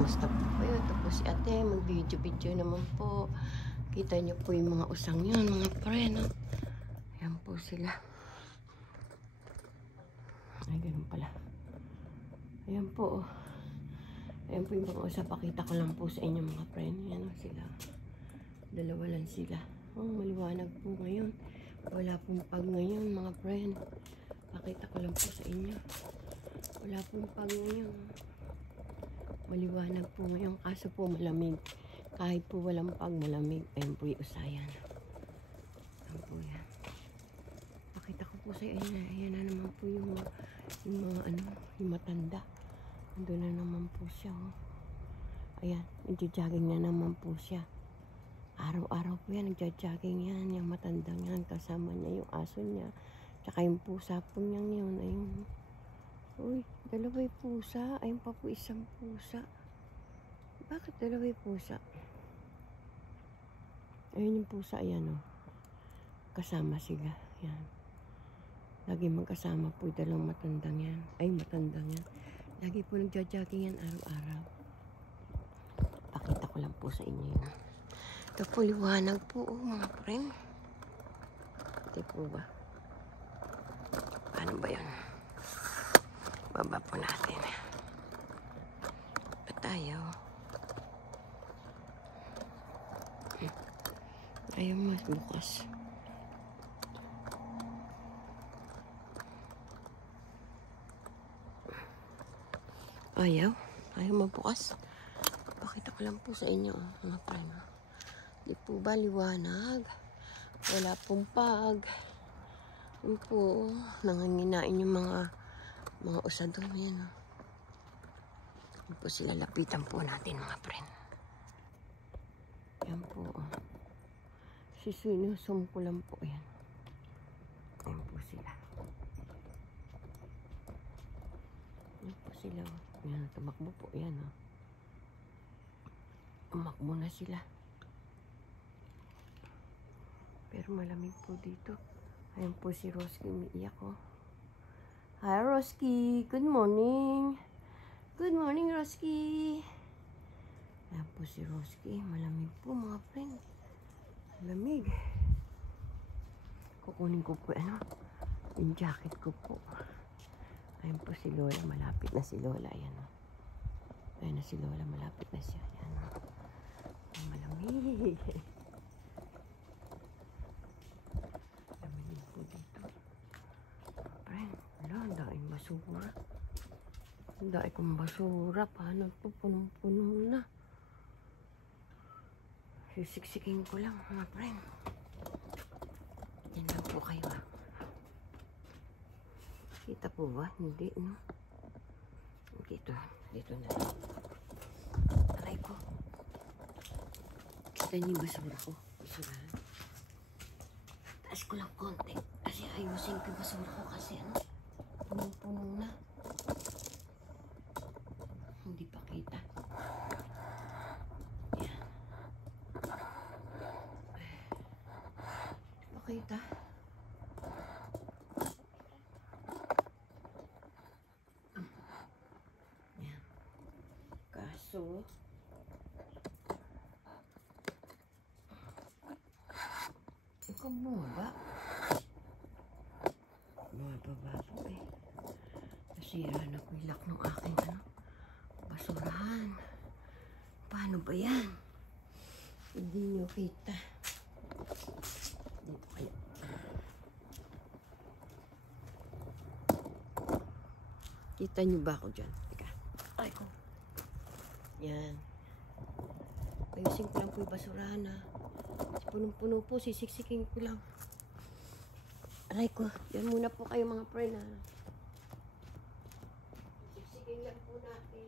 Kumusta po kayo? Tapos si ate, mag-video-video naman po. Kita niyo po yung mga usang yun, mga preno. Ayan po sila. Ay, ganun pala. Ayan po, oh. Ayan po yung mga usap. Pakita ko lang po sa inyo, mga preno. Ayan o sila. Dalawa lang sila. Oh, maliwanag po ngayon. Wala pong pag ngayon, mga preno. Pakita ko lang po sa inyo. Wala pong pag ngayon. Maliwanag po ngayon, kaso po malamig. Kahit po walang pag, malamig. Ayan po yung usayan. Ayan po yan. Pakita ko po sa inyo. Ayan na naman po yung mga ano, yung matanda. Ando na naman po siya. Oh. Ayan, nagja-jogging na naman po siya. Araw-araw po yan, nagja-jogging yan. Yung matandang yan, kasama niya yung aso niya. Tsaka yung pusa po niya yun. Ayun. Uy, dalawa'y pusa. Ayun pa po isang pusa. Bakit dalawa'y pusa? Ayun yung pusa, ayan o. Kasama sila. Yan. Lagi magkasama po yung dalawang matandang yan. Ay, matandang yan. Lagi po nagja-jogging yan araw-araw. Pakita ko lang po sa inyo yun. Ito po, liwanag po, oh, mga friend. Ito po ba? Paano ba yun? Baba po natin. Pa tayo. Ayaw mas bukas. Ayaw mabukas. Pakita ko lang po sa inyo, mga prima. Di po ba liwanag? Wala pong pag. Yun po, nanganginain yung mga usado. Yan. Yan po sila, lapitan po natin, mga friend. Yan po. Sisinusum ko lang po yan. Yan po sila. Yan po sila. Yan, tumakbo po yan. Tumakbo na sila. Pero malamig po dito. Ayan po si Roski, umiiyak ko. Hi, Roski. Good morning. Good morning, Roski. Ayan po si Roski. Malamig po, mga friend. Malamig. Kukunin ko po, yung jacket ko po. Ayan po si Lola. Malapit na si Lola. Ayan o. Ayan na si Lola. Malapit na siya. Ayan o. Malamig. Basura. Ang dami kong basura. Paano ito? Punong-puno na. Sisiksikin ko lang, mga friend. Yan lang po kayo. Kita po ba? Hindi, no? Dito na. Aray ko. Kita niyo yung basura ko. Basurahan. Taas ko lang konti. Kasi ayusin ko yung basura ko kasi punong-puno na. Hindi pa kita. Yan. Hindi pa kita. Yan. Kaso, ikaw bumaba. Bumaba po eh. Nasira na po yung lock ng aking basurahan. Paano ba yan? Hindi nyo kita. Dito kayo. Kita nyo ba ako dyan? Teka. Ay ko. Yan. Ayusin ko lang po yung basurahan ha. Punong-puno po. Sisiksikin ko lang. Aray ko. Yan muna po kayo, mga friend ha. Siksikin lang po natin.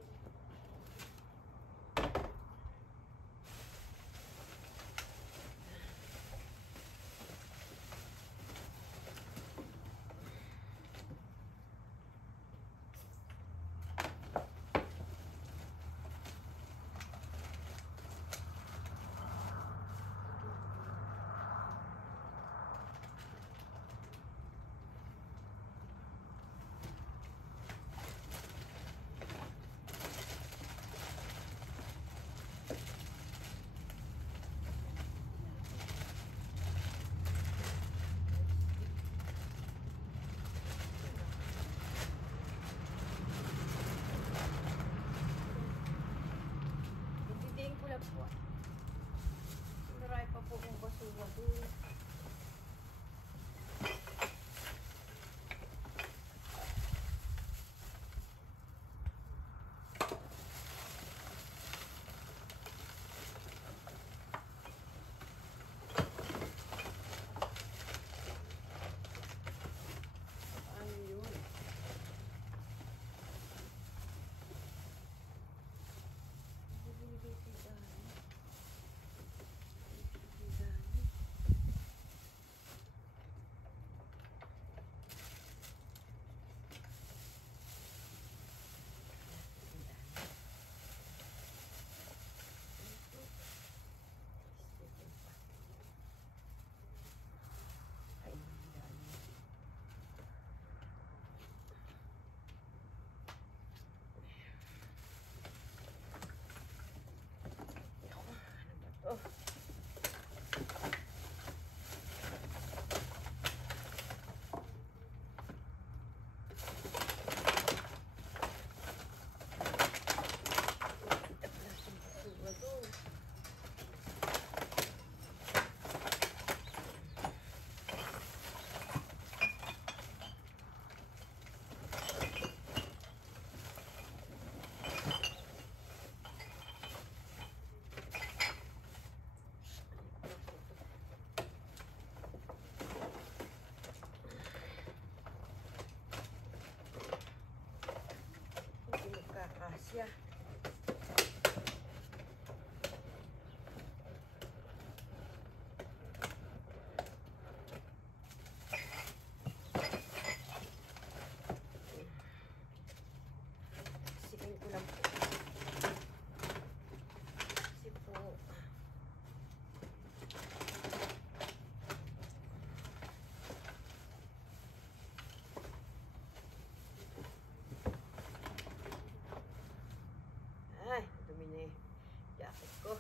jacket ko.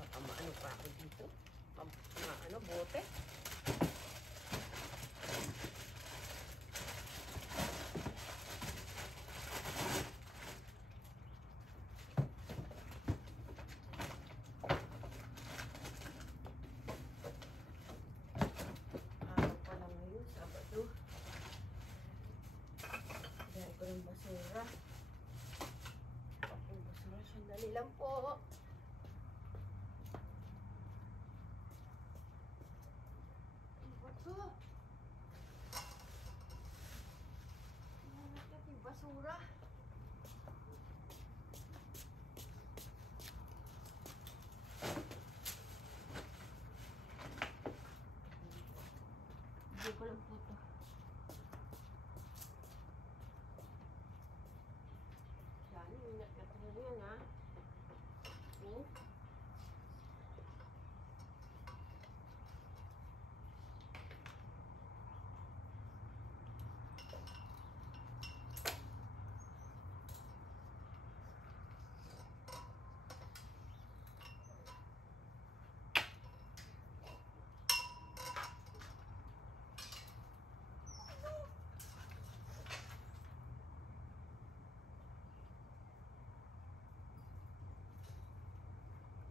Baka maano pa ako dito. Ano, bote. Ng basura. Yung basura, sandali lang po. Bato. Nangat yung basura. Hindi ko lang po ito. Yan ha.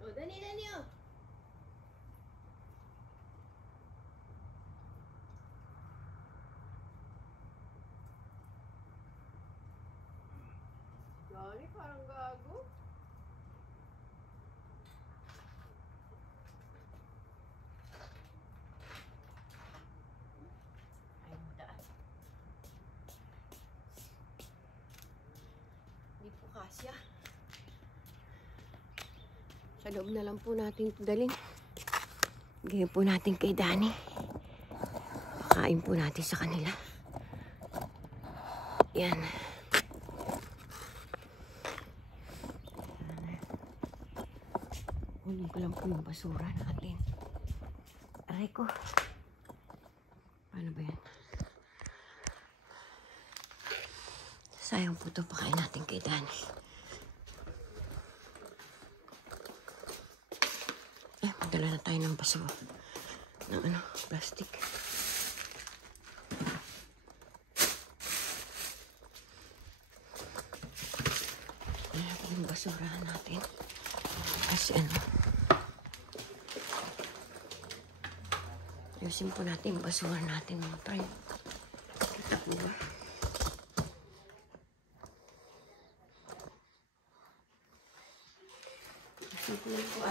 Oh, Dani, oh. Dani, parang gago. Ay, mudaan. Hindi po kasya. Sa loob na lang po natin ito dalhin. Bigyan po natin kay Dani. Pakain po natin sa kanila. Yan. Kunin ko lang po yung basura natin. Aray ko. Paano ba yan? Sayang po ito. Pakain natin kay Dani. Magdala na tayo ng baso ng plastic. Ayan po yung basurahan natin. Kasi ayusin po natin yung basura natin mga friend. Kita po ba? Ayusin po yun po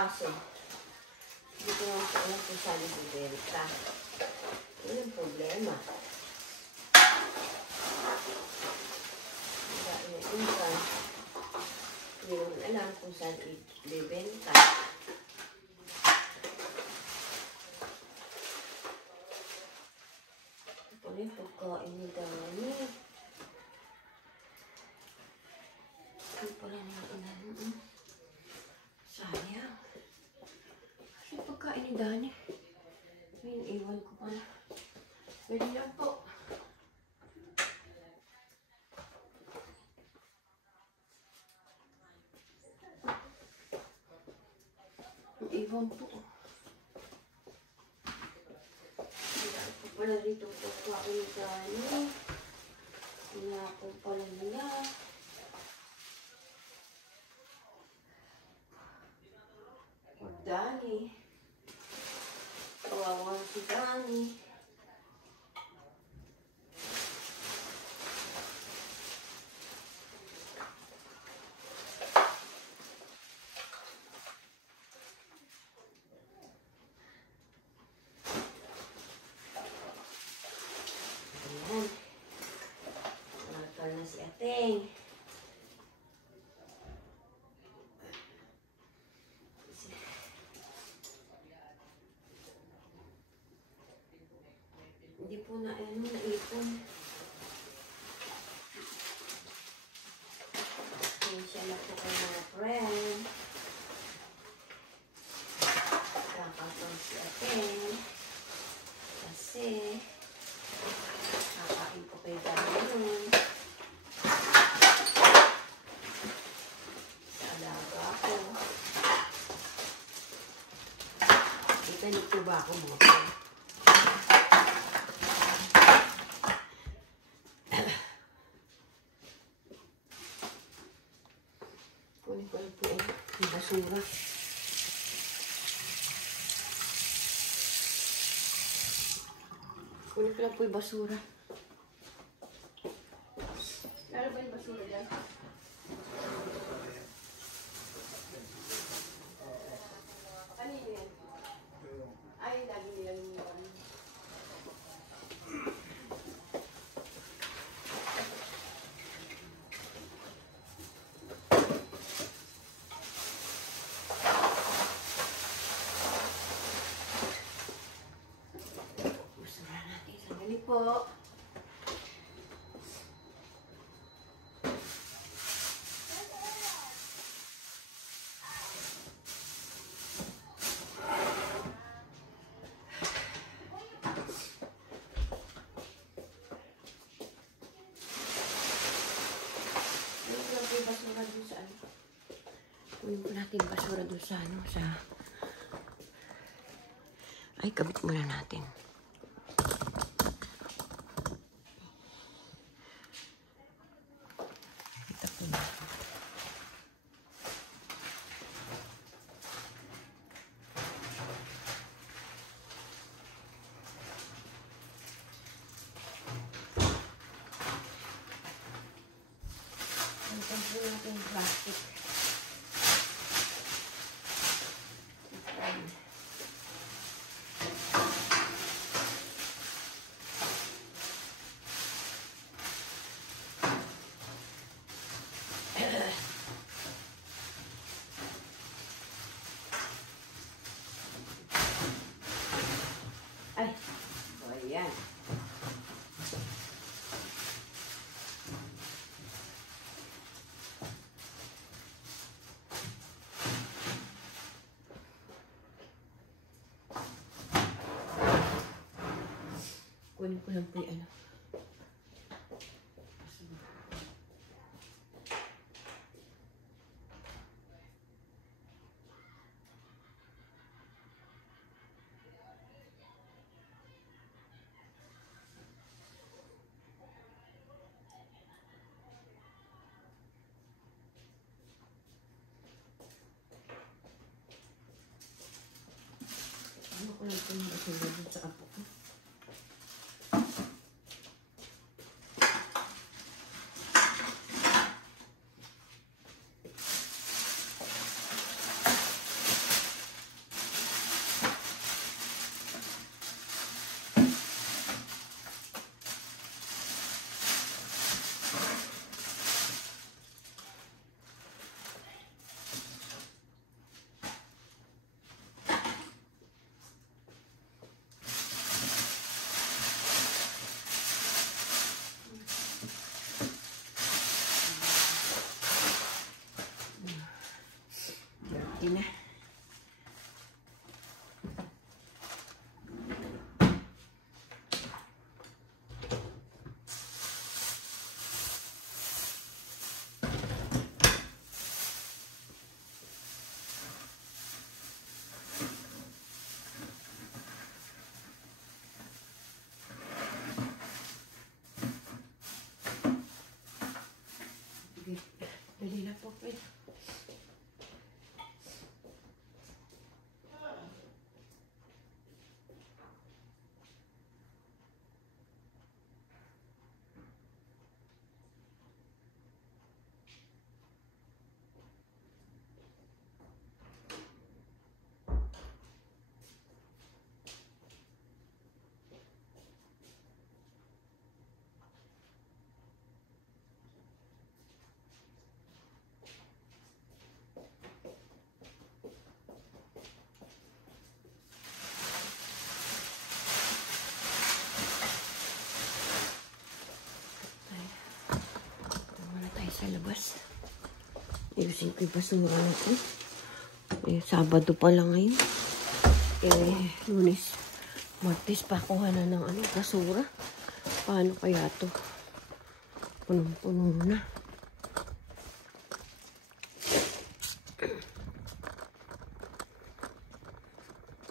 kaso, hindi ko naman po alam kung saan ibibenta. Yun ang problema. Hindi naman alam kung saan ibibenta. Ito na yung pagkain ni Dani. Ito pala na inano. Sayang. Kasi pagkain ni Dani. Ngayon, iwan ko pala. Pwede lang po. Iwan po. Wala po pala dito pagkain ni Dani. Wala po pala nila. Dani. Kawawa si si Gani. Ayan. Nakakal na si Ateng. Hindi po na, naipon. Siya na po kayo mga friend. Kakasal si Ateng. Kasi, kakain po kayo gano'n. Sa alaga ko. Kita niyo po ba ako mga friend? Kunin ko lang po yung basura. Kunin ko lang po yung basura. Lalo ba yung basura dyan? Kanino yan? Ay, lagi nilang yun. Po. Kunin po natin basura doon sa ay, kabit muna natin. Ito po natin plastic. Ay, o yan. Kunin ko lang po yung ano ko lang po yung basura sa apo ko. Dirty na. Dali na po, please. lalabas. Ayusin ko yung basura na ito. Sabado pa lang ngayon. Lunes, Martes pa kuha na ng basura. Paano kaya ito? Punong-puno na.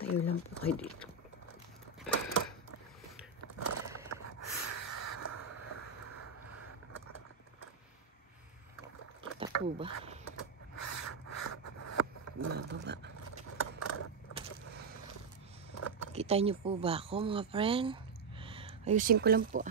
Tayo lang po kayo dito. Kita po ba? Mababa. Kita niyo po ba ako, mga friend? Ayusin ko lang po.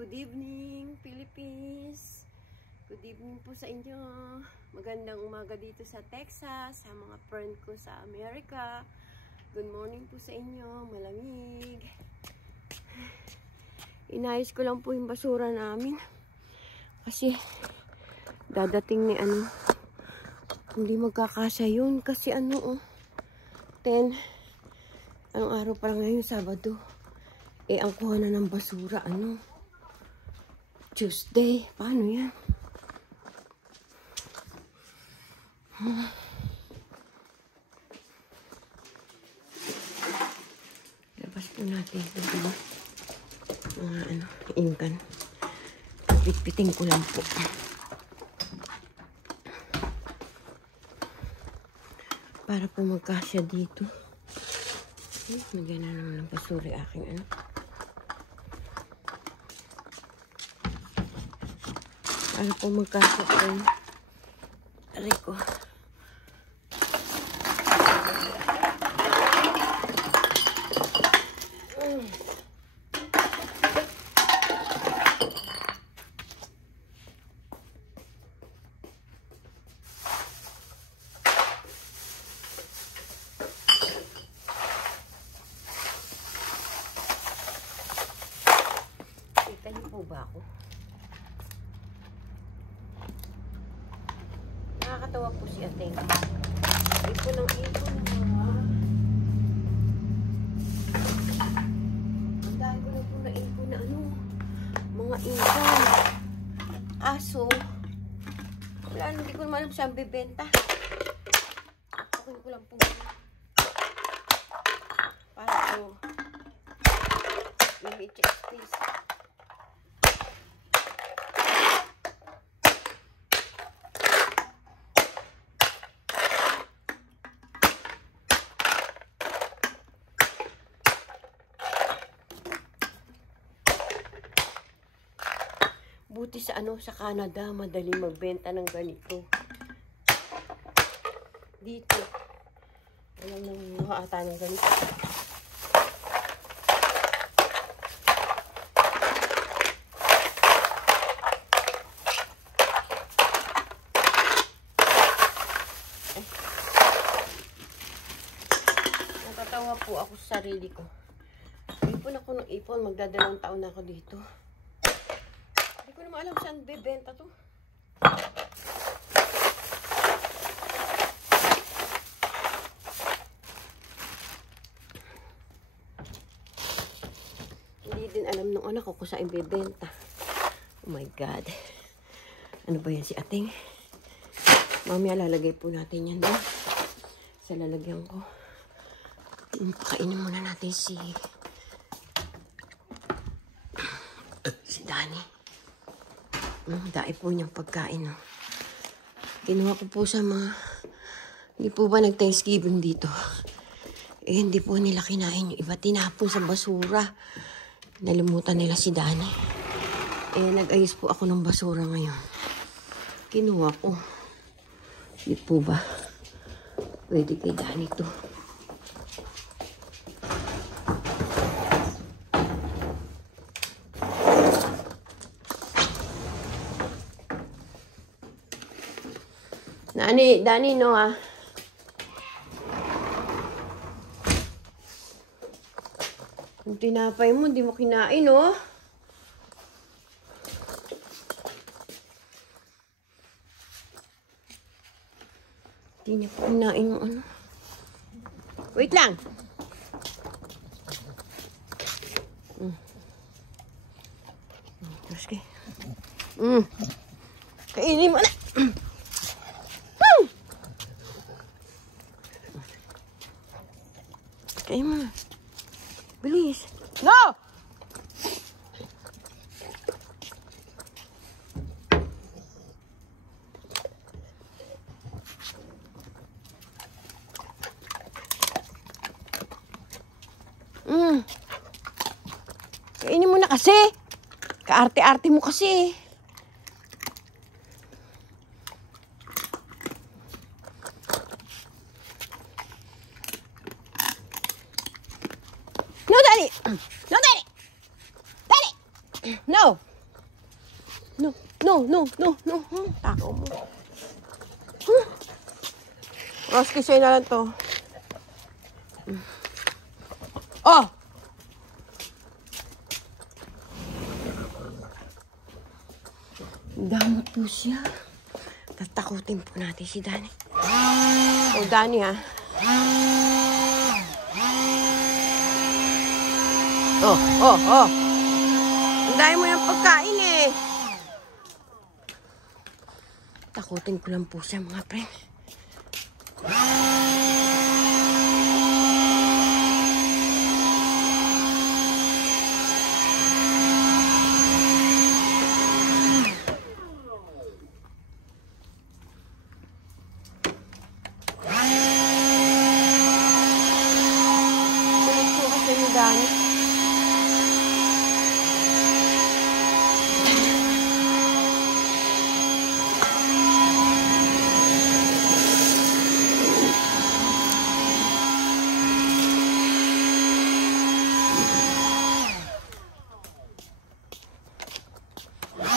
Good evening, Philippines. Good evening po sa inyo. Magandang umaga dito sa Texas, sa mga friend ko sa Amerika. Good morning po sa inyo. Malamig. Inayos ko lang po yung basura namin. Kasi dadating ni hindi magkakasya yun. Kasi 10. Anong araw pa lang ngayon? Sabado. Ang kuha na ng basura, Tuesday. Paano yan? Labas po natin ito. Mga inkan. Pitpiting ko lang po. Para po magkasya dito. Nagyan na naman ng basura aking Para po magkasya po yung Rico. Kita niyo po ba ako? Nakakatawa po si Ateng. Ipon ng ipon. Ang dahil ko na po na ipon na mga inkan. Aso. Wala, hindi ko naman alam saan bibenta. Ako ko lang po. Para po. May check space. Buti sa sa Canada, madaling magbenta ng ganito. Dito, walang nanguha ata ng ganito. Natatawa po ako sa sarili ko. Ipon ako ng ipon, magdadalawang taon na ako dito. Hindi ko naman alam saan bebenta to. Hindi din alam ng anak ko kung saan bebenta. Oh my God. Ano ba yan si Ating? Mamaya lalagay po natin yan doon. Sa lalagyan ko. Pakainin muna natin si Danny. Dahil po niyang pagkain. Kinuha ko po sa mga Hindi po ba nag-Thanksgiving dito? Eh, hindi po nila kinain yung iba. Tinapon sa basura. Nalimutan nila si Dani. Eh, nag-ayos po ako ng basura ngayon. Kinuha ko. Hindi po ba? Pwede kay Dani to. Dani, no ah. Yung tinapay mo, hindi mo kinain, oh. Hindi niya po kinain yung ano. Wait lang. Terus kay. Kainin mo na. Kainin mo na. Bilis. No! Kainin mo na kasi. Kaarte-arte mo kasi. No, Daddy! No, Daddy! Daddy! No! No, no, no, no, no. Takaw mo. Roski, sa'yo na lang to. Oh! Damot po siya. Tatakutin po natin si Dani. Oh, Dani ha. Oh. Andahin mo yung pagkain eh. Takutin ko lang po siya mga friend. Kulit po kasi ni Dani.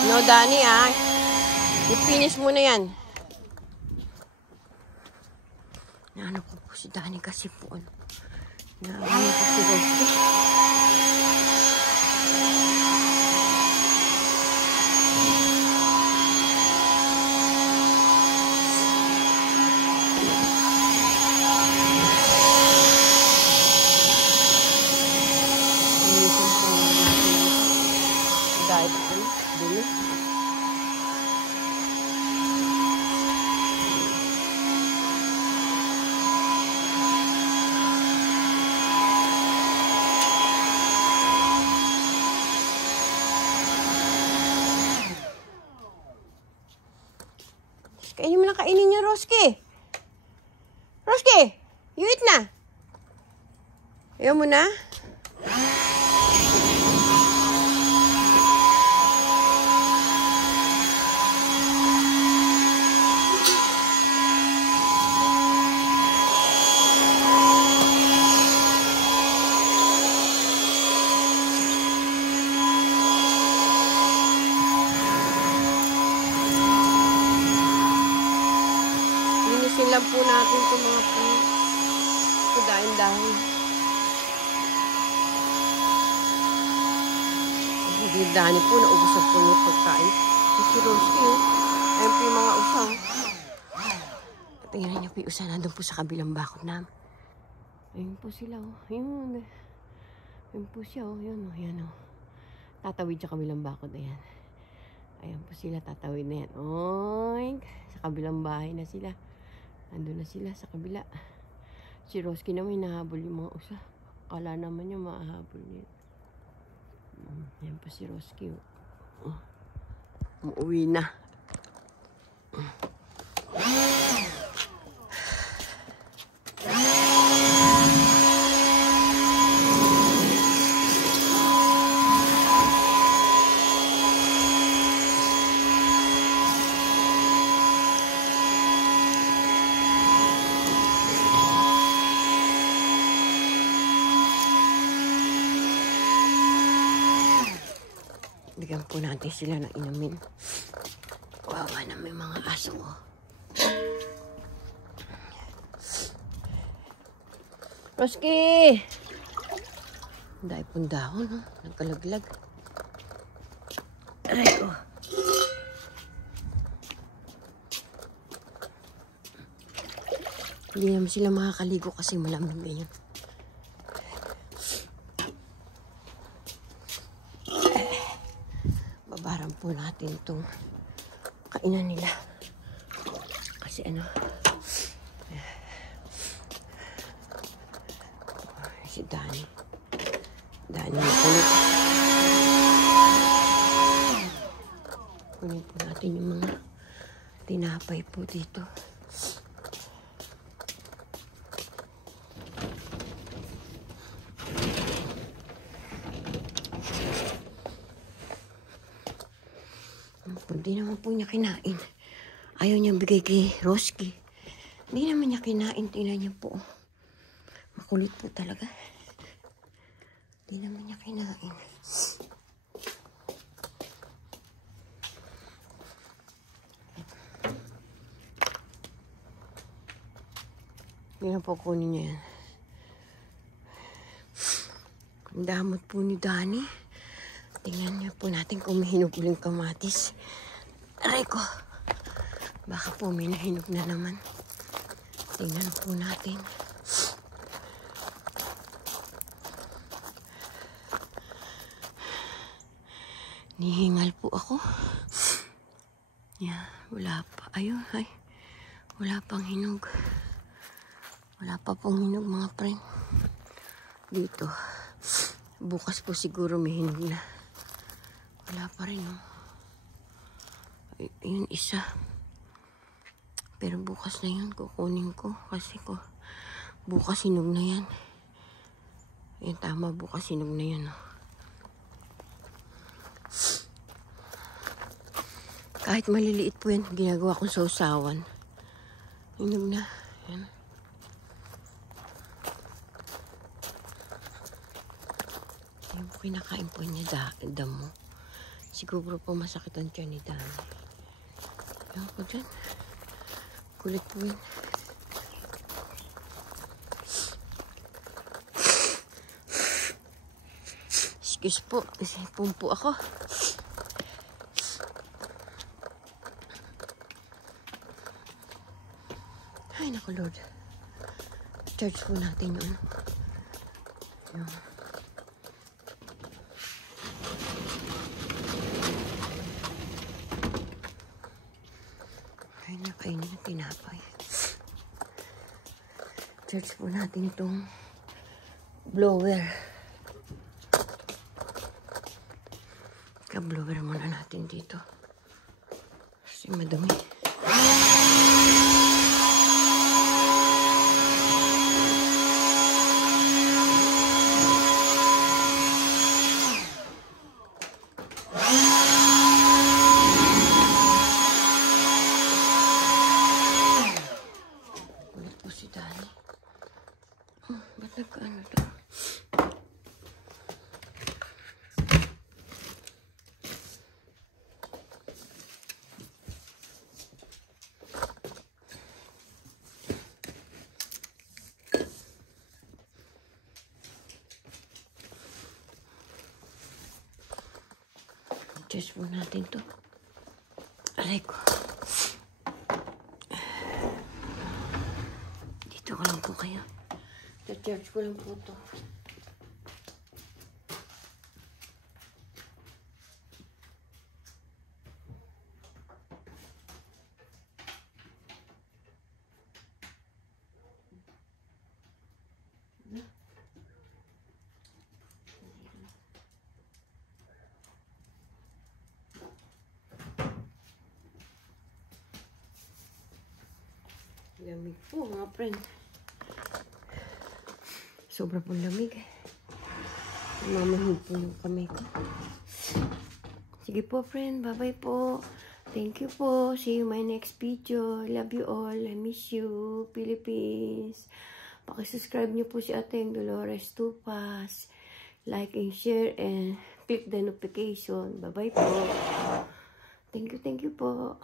No, Dani, ah. I-finish mo na yan. Naano ko po si Dani kasi po, ano. Naano ko si Roski. Dahil po, dili. Kainin mo lang, kainin niyo, Roski. Roski, you eat na. Ayaw mo na? Linisin lang po natin itong mga po. Kudain-dahin. Hindi Dani po, naubos na po yung pagkain. Si Roski, oh. Ayun po yung mga usaw. Tingnan niyo po yung usaw. Nandun po sa kabilang bakod namin. Ayun po sila, oh. Ayun. Ayun po siya, oh. Ayun, oh. Ayan, oh. Tatawid sa kabilang bakod. Ayan. Ayan po sila, tatawid na yan. Oink! Sa kabilang bahay na sila. Nandun na sila sa kabila. Si Roski naman hinahabol yung mga usa. Kala naman niya mahahabol niya. Yan po si Roski. Umuwi na. Bigyan po natin sila ng inumin. Wawa na may mga aso. Roski! Dahil pong dahon, no? Nagkalaglag. Aray ko. Hindi naman sila makakaligo kasi malamig ngayon. Babaran po natin itong kainan nila. Kasi ano, si Dani. Dani na kulit. Kunin po natin yung mga tinapay po dito. Hindi naman po niya kinain. Ayaw niyang bigay kay Roski. Hindi naman niya kinain. Tingnan niya po. Makulit po talaga. Hindi naman niya kinain. Hindi na po kunin niya yan. Ang damot po ni Dani. Tingnan niya po natin kung may hinog uling kamatis. Aray ko. Baka po may nahinog na naman. Tingnan po natin. Nihingal po ako. Yeah, wala pa. Ayun, ay. Wala pang hinog. Wala pa pong hinog mga friend. Dito. Bukas po siguro may hinog na. Wala pa rin, oh. Yun isa. Pero bukas na yun, kukunin ko. Kasi ko, bukas hinog na yan. Yan, tama, bukas hinog na yan, oh. Kahit maliliit po yan, ginagawa kong sausawan. Hinog na. Yan. Yan po, kinakain po niya damo. Siguro po masakit ang tiyan ni Dani. Yan po dyan. Kulit po yan. Excuse po. Isipon po ako. Ay, naku Lord. Charge po natin yun. Yung ay, nakainin na tinapay. Charge po natin itong blower. Ka-blower muna natin dito. Kasi madumi. Adjust po natin to. Aray ko. Dito ko lang po kayo. I-charge ko lang po to. Lamig po mga friend. Sobra pong lamig. Mamahid po yung kamay ko. Sige po friend. Bye bye po. Thank you po. See you my next video. Love you all. I miss you. Philippines. Pakisubscribe niyo po si Ateng Dolores Tupas. Like and share and click the notification. Bye-bye po. Thank you po.